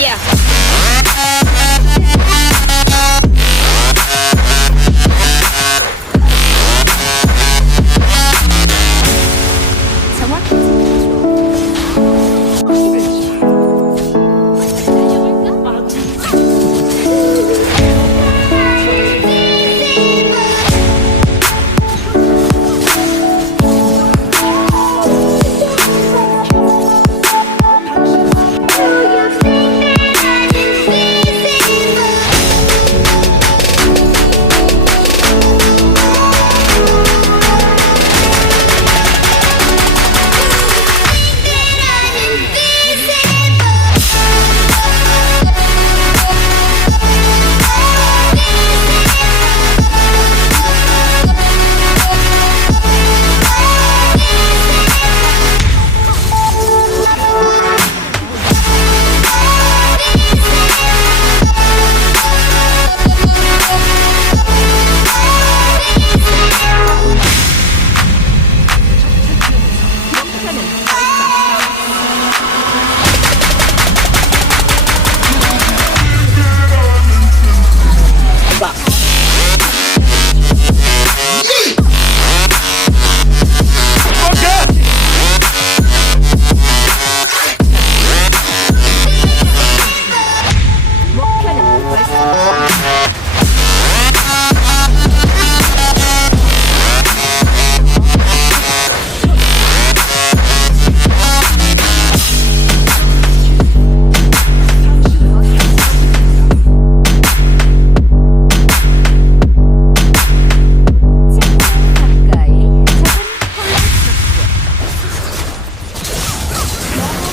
Yeah.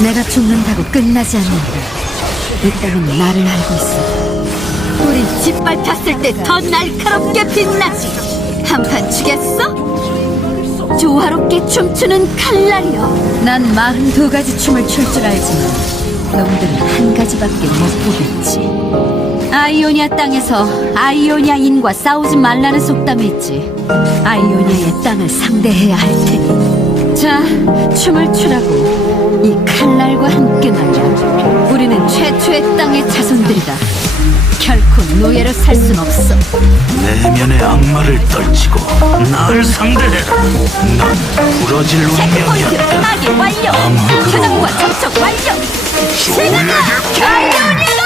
내가 죽는다고 끝나지 않는다. 이 땅은 나를 알고 있어. 우린 짓밟혔을 때 더 날카롭게 빛나지. 한판 주겠어? 조화롭게 춤추는 칼날이여. 난 마흔 두 가지 춤을 출 줄 알지만 놈들은 한 가지밖에 못 보겠지. 아이오니아 땅에서 아이오니아인과 싸우지 말라는 속담이 있지. 아이오니아의 땅을 상대해야 할 테니. 자, 춤을 추라고. 이 칼날과 함께 말이야. 우리는 최초의 땅의 자손들이다. 결코 노예로 살 순 없어. 내면의 악마를 떨치고 나를 상대해라. 넌 부러질 체크포인트 운명이었다. 완료. 표적과 접촉 완료. 조에게 아이오니아!